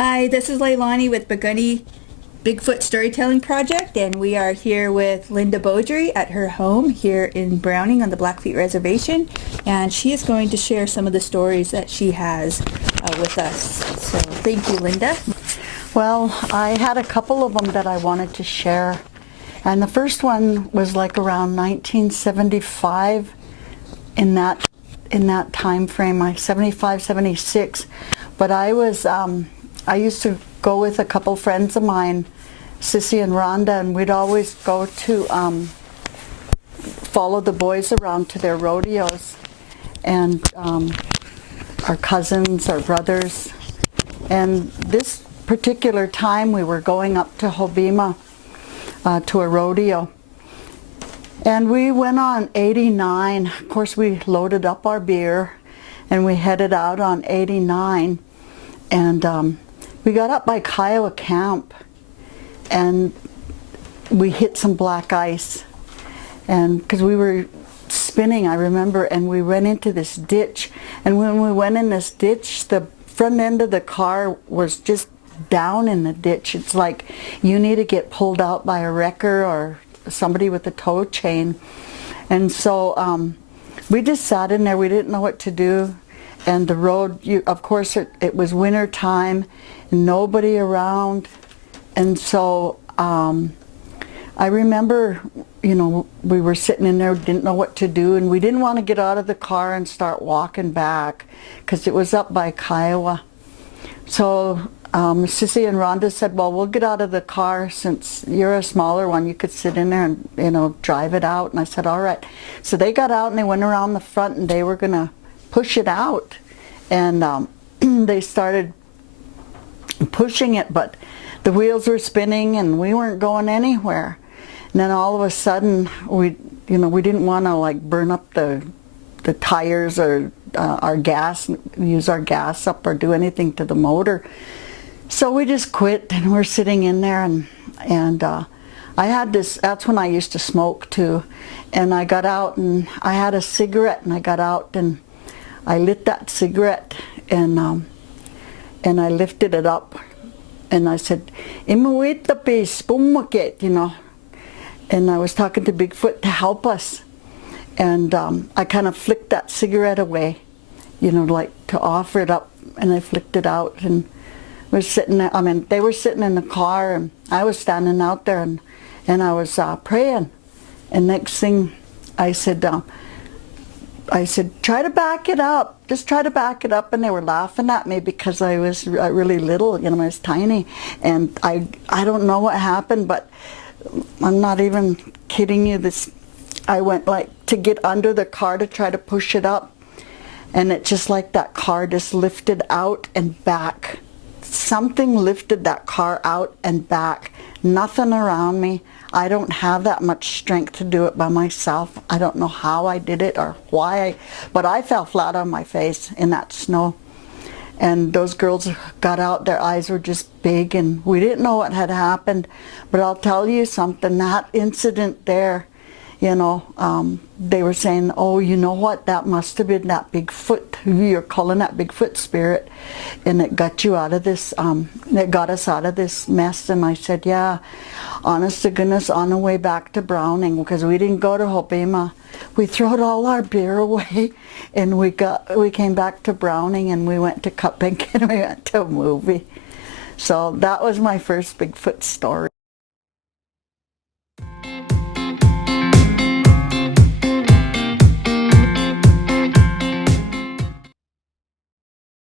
Hi, this is Lailani with Pikuni Bigfoot Storytelling Project, and we are here with Lynda Beaudry at her home here in Browning on the Blackfeet Reservation, and she is going to share some of the stories that she has with us. So thank you, Lynda. Well, I had a couple of them that I wanted to share, and the first one was like around 1975, in that time frame, like 75, 76. But I used to go with a couple friends of mine, Sissy and Rhonda, and we'd always go to follow the boys around to their rodeos, and our cousins, our brothers. And this particular time we were going up to Upham to a rodeo. And we went on 89. Of course, we loaded up our beer and we headed out on 89. And we got up by Kiowa camp and we hit some black ice. And because we were spinning, I remember, and we went into this ditch. And when we went in this ditch, the front end of the car was just down in the ditch. It's like you need to get pulled out by a wrecker or somebody with a tow chain. And so we just sat in there. We didn't know what to do. And the road, of course, it was winter time, nobody around. And so I remember, we were sitting in there, didn't know what to do, and we didn't want to get out of the car and start walking back because it was up by Kiowa. So Sissy and Rhonda said, well, we'll get out of the car since you're a smaller one. You could sit in there and, drive it out. And I said, all right. So they got out and they went around the front and they were going to push it out. And they started pushing it, but the wheels were spinning and we weren't going anywhere. And then all of a sudden, we didn't want to like burn up the tires or our gas, use our gas up or do anything to the motor. So we just quit and we're sitting in there and I had this, that's when I used to smoke too. And I got out and I had a cigarette and I got out and I lit that cigarette and I lifted it up and I said, "Imuitapi spumuket," and I was talking to Bigfoot to help us. And I kind of flicked that cigarette away, like to offer it up, and I flicked it out and was sitting there. They were sitting in the car and I was standing out there and I was praying. And next thing I said, try to back it up. Just try to back it up. And they were laughing at me because I was really little, I was tiny. And I don't know what happened, but I'm not even kidding you. I went like to get under the car to try to push it up. And it just like that car just lifted out and back. Something lifted that car out and back. Nothing around me. I don't have that much strength to do it by myself. I don't know how I did it or why, but I fell flat on my face in that snow. And those girls got out, their eyes were just big, and we didn't know what had happened. But I'll tell you something, that incident there, they were saying, oh, you know what, that must have been that Bigfoot, who you're calling that Bigfoot spirit, and it got you out of this, it got us out of this mess. And I said, yeah, honest to goodness, on the way back to Browning, because we didn't go to Upham, we throwed all our beer away, and we came back to Browning, and we went to Cupbank, and we went to a movie. So that was my first Bigfoot story.